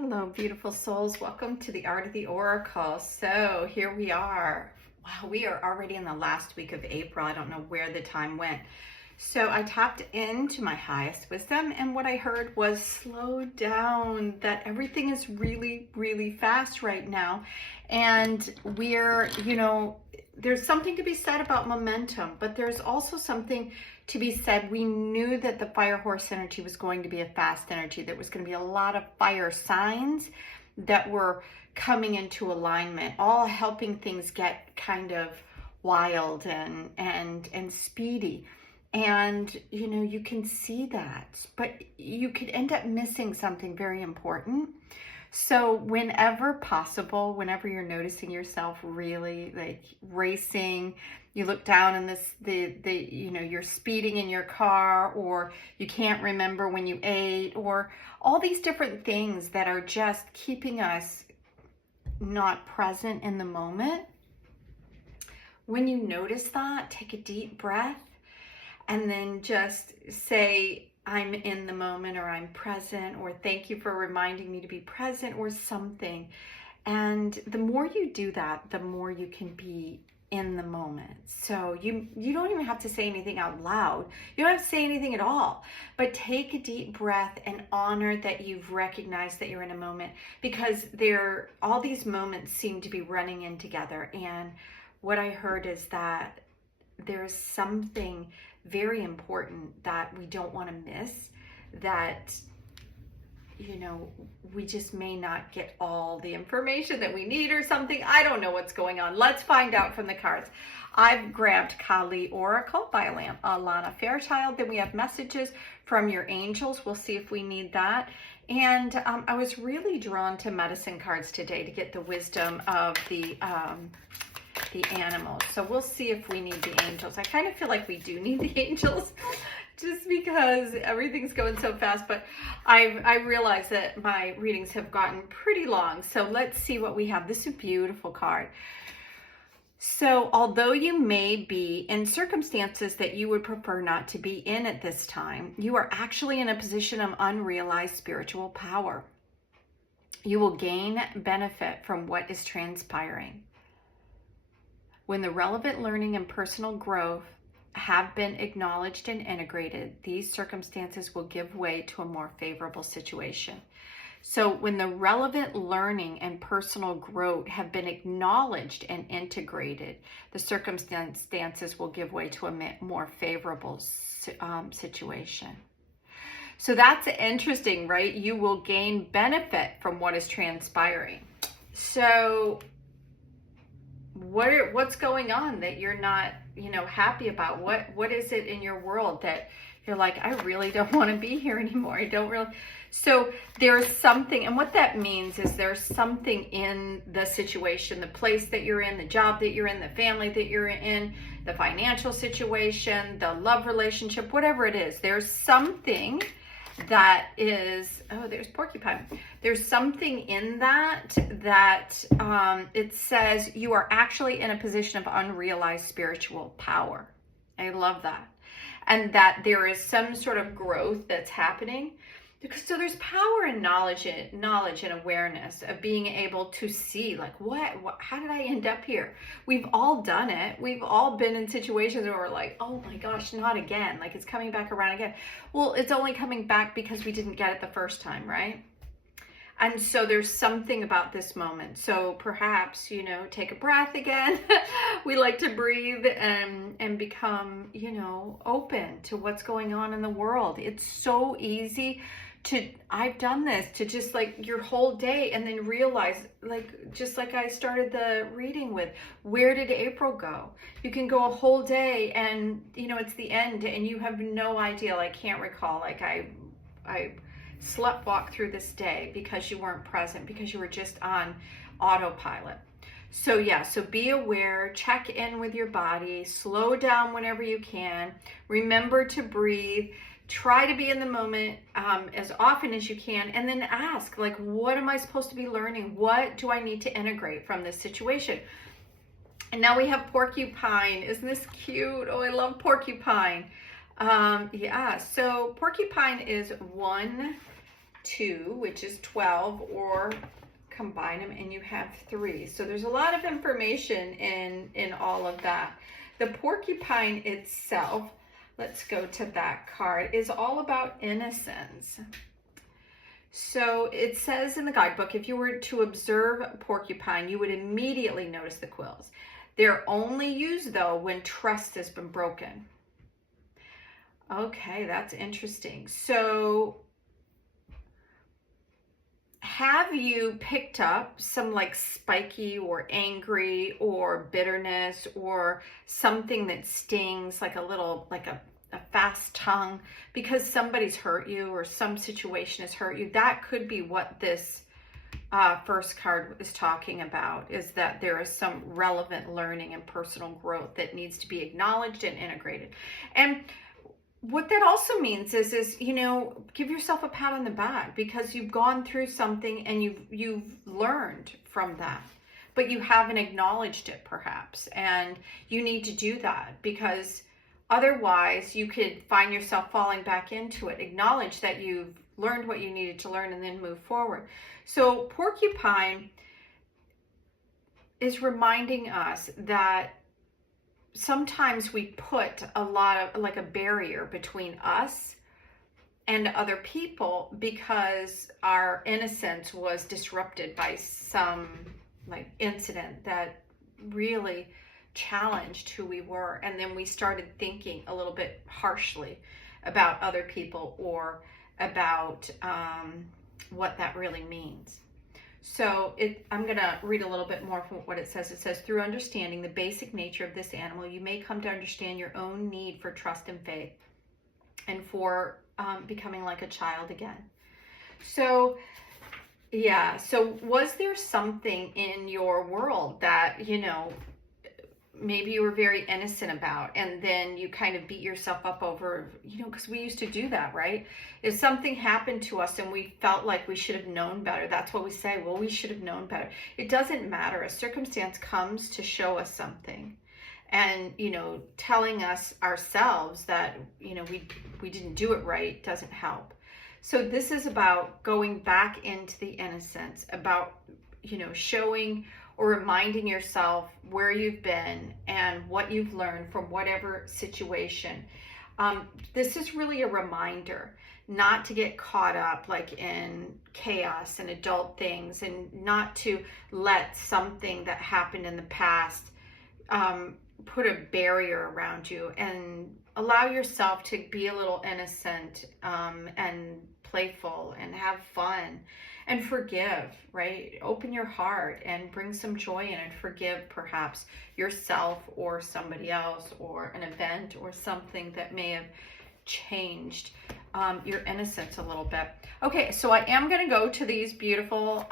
Hello, beautiful souls. Welcome to the Art of the Oracle. So here we are. Wow, we are already in the last week of April. I don't know where the time went. So I tapped into my highest wisdom, and what I heard was slow down, that everything is really, really fast right now. And there's something to be said about momentum, but there's also something to be said. We knew that the fire horse energy was going to be a fast energy. There was going to be a lot of fire signs that were coming into alignment, all helping things get kind of wild and speedy. And you can see that, but you could end up missing something very important. So whenever possible, whenever you're noticing yourself really like racing, you look down and you're speeding in your car, or you can't remember when you ate, or all these different things that are just keeping us not present in the moment. When you notice that, take a deep breath and then just say, I'm in the moment, or I'm present, or thank you for reminding me to be present, or something. And the more you do that, the more you can be in the moment. So you don't even have to say anything out loud. You don't have to say anything at all, but take a deep breath and honor that you've recognized that you're in a moment, because all these moments seem to be running in together. And what I heard is that there's something very important that we don't want to miss, that we just may not get all the information that we need or something. I don't know what's going on. Let's find out from the cards. I've grabbed Kali Oracle by Alana Fairchild. Then we have messages from your angels. We'll see if we need that. And I was really drawn to medicine cards today to get the wisdom of the animals. So we'll see if we need the angels. I kind of feel like we do need the angels just because everything's going so fast, but I realize that my readings have gotten pretty long. So let's see what we have. This is a beautiful card. So although you may be in circumstances that you would prefer not to be in at this time, you are actually in a position of unrealized spiritual power. You will gain benefit from what is transpiring. When the relevant learning and personal growth have been acknowledged and integrated, these circumstances will give way to a more favorable situation. So when the relevant learning and personal growth have been acknowledged and integrated, the circumstances will give way to a more favorable situation. So that's interesting, right? You will gain benefit from what is transpiring. So what's going on that you're not happy about? What is it in your world that you're like, I really don't want to be here anymore? So there's something, and what that means is there's something in the situation, the place that you're in, the job that you're in, the family that you're in, the financial situation, the love relationship, whatever it is. There's something that is, there's porcupine. There's something in that it says you are actually in a position of unrealized spiritual power. I love that. And that there is some sort of growth that's happening. So there's power in knowledge and awareness of being able to see, like, how did I end up here? We've all done it. We've all been in situations where we're like, oh my gosh, not again. Like, it's coming back around again. Well, it's only coming back because we didn't get it the first time, right? And so there's something about this moment. So perhaps, take a breath again. We like to breathe and become, open to what's going on in the world. It's so easy I've done this, to just like your whole day and then realize, like, just like I started the reading with, where did April go? You can go a whole day and, it's the end and you have no idea. I can't recall, like I sleptwalked through this day because you weren't present, because you were just on autopilot. So yeah, so be aware, check in with your body, slow down whenever you can, remember to breathe, try to be in the moment as often as you can, and then ask, like, what am I supposed to be learning? What do I need to integrate from this situation? And now we have porcupine. Isn't this cute? Oh, I love porcupine. Yeah, so porcupine is one 2, which is 12, or combine them and you have 3. So there's a lot of information in all of that. The porcupine itself, let's go to that card, is all about innocence. So it says in the guidebook, if you were to observe a porcupine, you would immediately notice the quills. They're only used, though, when trust has been broken. Okay, that's interesting. So have you picked up some like spiky or angry or bitterness or something that stings, like a little, like a fast tongue because somebody's hurt you or some situation has hurt you? That could be what this first card is talking about, is that there is some relevant learning and personal growth that needs to be acknowledged and integrated. And what that also means is, you know, give yourself a pat on the back because you've gone through something and you've learned from that, but you haven't acknowledged it perhaps. And you need to do that because otherwise you could find yourself falling back into it. Acknowledge that you've learned what you needed to learn and then move forward. So porcupine is reminding us that sometimes we put a lot of like a barrier between us and other people because our innocence was disrupted by some like incident that really challenged who we were. And then we started thinking a little bit harshly about other people or about what that really means. So I'm going to read a little bit more from what it says. It says, through understanding the basic nature of this animal, you may come to understand your own need for trust and faith and for becoming like a child again. So, yeah. So was there something in your world that, you know, maybe you were very innocent about, and then you kind of beat yourself up over, you know, because we used to do that, right? If something happened to us and we felt like we should have known better, that's what we say, well, we should have known better. It doesn't matter. A circumstance comes to show us something. And, you know, telling us ourselves that, you know, we didn't do it right doesn't help. So this is about going back into the innocence, about, you know, showing or reminding yourself where you've been and what you've learned from whatever situation. This is really a reminder not to get caught up like in chaos and adult things, and not to let something that happened in the past put a barrier around you, and allow yourself to be a little innocent and playful and have fun. And forgive, right? Open your heart and bring some joy in and forgive perhaps yourself or somebody else or an event or something that may have changed your innocence a little bit. Okay, so I am going to go to these beautiful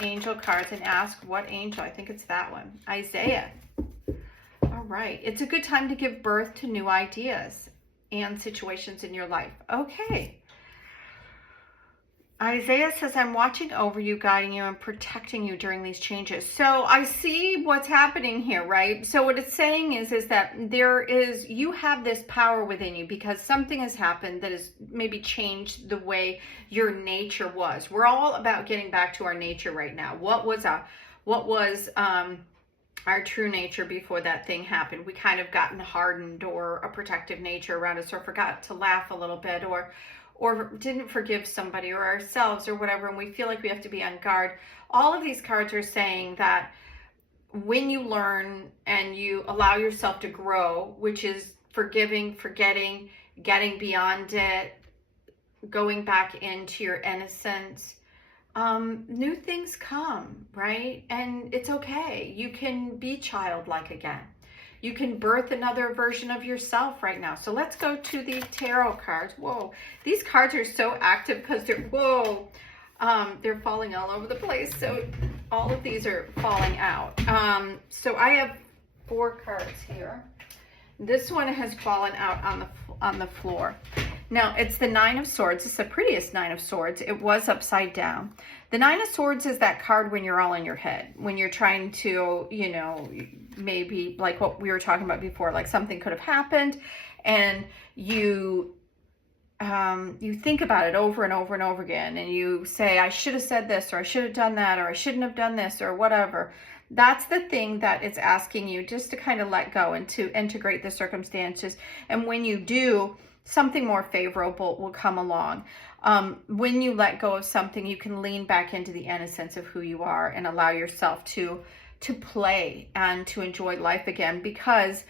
angel cards and ask what angel. I think it's that one, Isaiah. All right, it's a good time to give birth to new ideas and situations in your life. Okay. Isaiah says, I'm watching over you, guiding you, and protecting you during these changes. So I see what's happening here, right? So what it's saying is that you have this power within you because something has happened that has maybe changed the way your nature was. We're all about getting back to our nature right now. What was our true nature before that thing happened? We kind of gotten hardened, or a protective nature around us, or forgot to laugh a little bit, or didn't forgive somebody or ourselves or whatever, and we feel like we have to be on guard. All of these cards are saying that when you learn and you allow yourself to grow, which is forgiving, forgetting, getting beyond it, going back into your innocence, new things come, right? And it's okay. You can be childlike again. You can birth another version of yourself right now. So let's go to the tarot cards. Whoa, these cards are so active because they're falling all over the place. So all of these are falling out. So I have 4 cards here. This one has fallen out on the floor. Now, it's the 9 of Swords. It's the prettiest 9 of Swords. It was upside down. The 9 of Swords is that card when you're all in your head, when you're trying to, you know, maybe like what we were talking about before, like something could have happened and you you think about it over and over and over again, and you say, I should have said this, or I should have done that, or I shouldn't have done this, or whatever. That's the thing that it's asking you just to kind of let go and to integrate the circumstances. And when you do, something more favorable will come along. When you let go of something, you can lean back into the innocence of who you are and allow yourself to play and to enjoy life again, because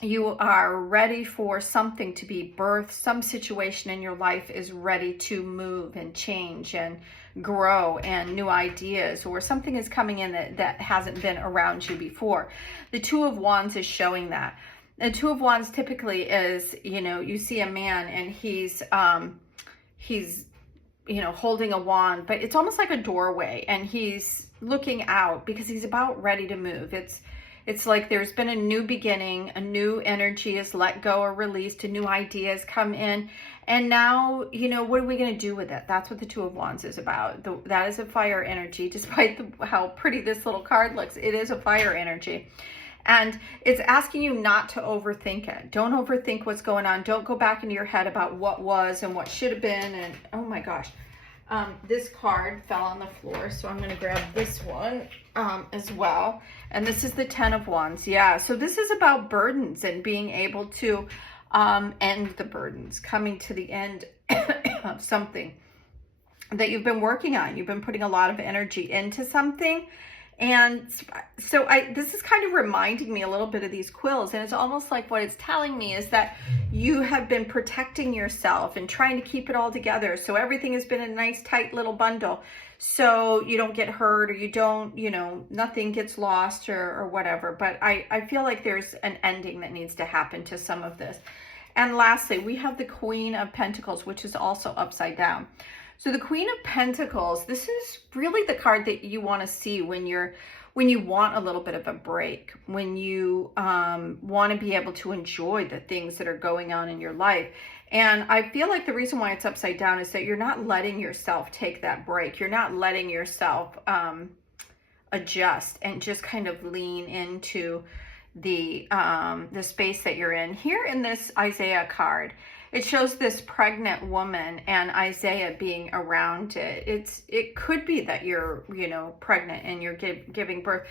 you are ready for something to be birthed. Some situation in your life is ready to move and change and grow, and new ideas, or something is coming in that hasn't been around you before. The Two of Wands is showing that. The Two of Wands typically is, you see a man and he's holding a wand, but it's almost like a doorway, and he's looking out because he's about ready to move. It's like there's been a new beginning, a new energy is let go or released, a new ideas come in, and now, what are we going to do with it? That's what the Two of Wands is about. That is a fire energy, despite how pretty this little card looks. It is a fire energy. And it's asking you not to overthink it. Don't overthink what's going on. Don't go back into your head about what was and what should have been. And oh my gosh, this card fell on the floor, so I'm going to grab this one as well. And this is the Ten of Wands. Yeah, so this is about burdens and being able to end the burdens, coming to the end of something that you've been working on. You've been putting a lot of energy into something. And so this is kind of reminding me a little bit of these quills, and it's almost like what it's telling me is that you have been protecting yourself and trying to keep it all together. So everything has been a nice tight little bundle, so you don't get hurt, or you don't, nothing gets lost or whatever. But I feel like there's an ending that needs to happen to some of this. And lastly, we have the Queen of Pentacles, which is also upside down. So the Queen of Pentacles, this is really the card that you want to see when you want a little bit of a break, when you want to be able to enjoy the things that are going on in your life. And I feel like the reason why it's upside down is that you're not letting yourself take that break. You're not letting yourself adjust and just kind of lean into the space that you're in. Here in this Isaiah card, it shows this pregnant woman and Isaiah being around it. It could be that you're, pregnant and you're giving birth.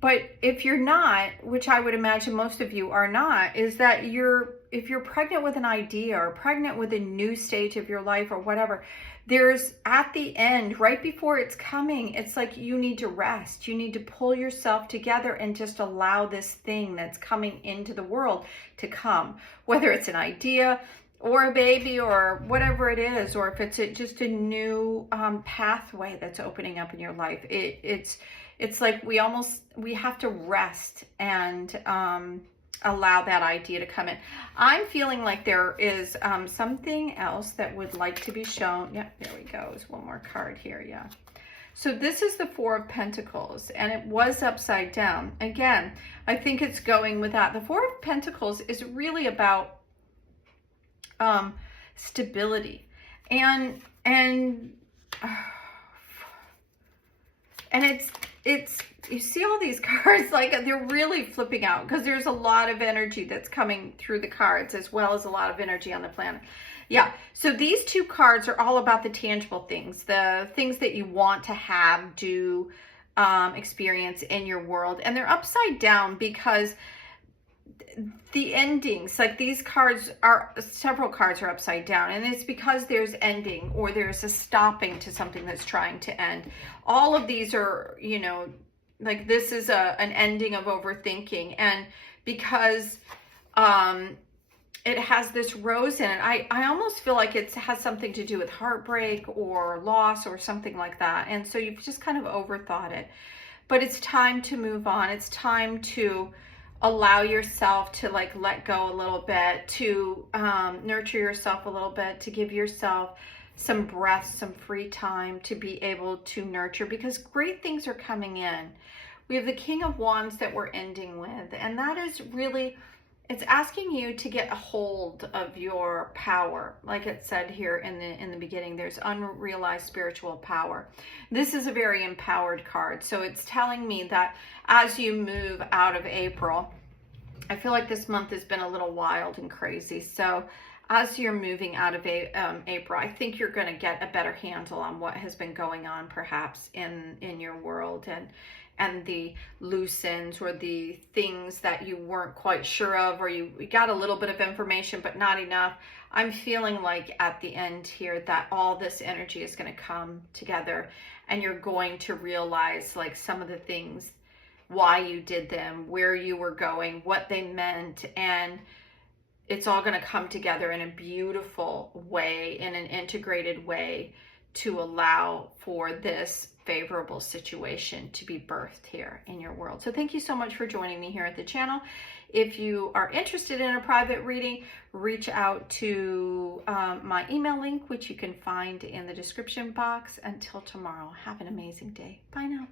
But if you're not, which I would imagine most of you are not, is that if you're pregnant with an idea or pregnant with a new stage of your life or whatever, there's at the end, right before it's coming, it's like you need to rest. You need to pull yourself together and just allow this thing that's coming into the world to come, whether it's an idea or a baby or whatever it is, or if it's just a new pathway that's opening up in your life. It's like we have to rest and allow that idea to come in. I'm feeling like there is something else that would like to be shown. Yeah, there we go. There's one more card here. Yeah. So this is the Four of Pentacles, and it was upside down. Again, I think it's going with that. The Four of Pentacles is really about stability, and it's you see all these cards, like they're really flipping out because there's a lot of energy that's coming through the cards, as well as a lot of energy on the planet. Yeah, so these two cards are all about the tangible things, the things that you want to have, do, experience in your world. And they're upside down because the endings, like these cards several cards are upside down, and it's because there's ending or there's a stopping to something that's trying to end. All of these are, like this is an ending of overthinking, and because it has this rose in it, I almost feel like it has something to do with heartbreak or loss or something like that. And so you've just kind of overthought it, but it's time to move on. It's time to allow yourself to let go a little bit, to nurture yourself a little bit, to give yourself some breath, some free time to be able to nurture, because great things are coming in. We have the King of Wands that we're ending with, and that is really, it's asking you to get a hold of your power. Like it said here in the beginning, there's unrealized spiritual power. This is a very empowered card. So it's telling me that as you move out of April, I feel like this month has been a little wild and crazy. So as you're moving out of April, I think you're going to get a better handle on what has been going on perhaps in your world, and the loose ends or the things that you weren't quite sure of, or you got a little bit of information but not enough. I'm feeling like at the end here that all this energy is going to come together, and you're going to realize like some of the things, why you did them, where you were going, what they meant, and it's all going to come together in a beautiful way, in an integrated way, to allow for this favorable situation to be birthed here in your world. So thank you so much for joining me here at the channel. If you are interested in a private reading, reach out to my email link, which you can find in the description box. Until tomorrow, have an amazing day. Bye now.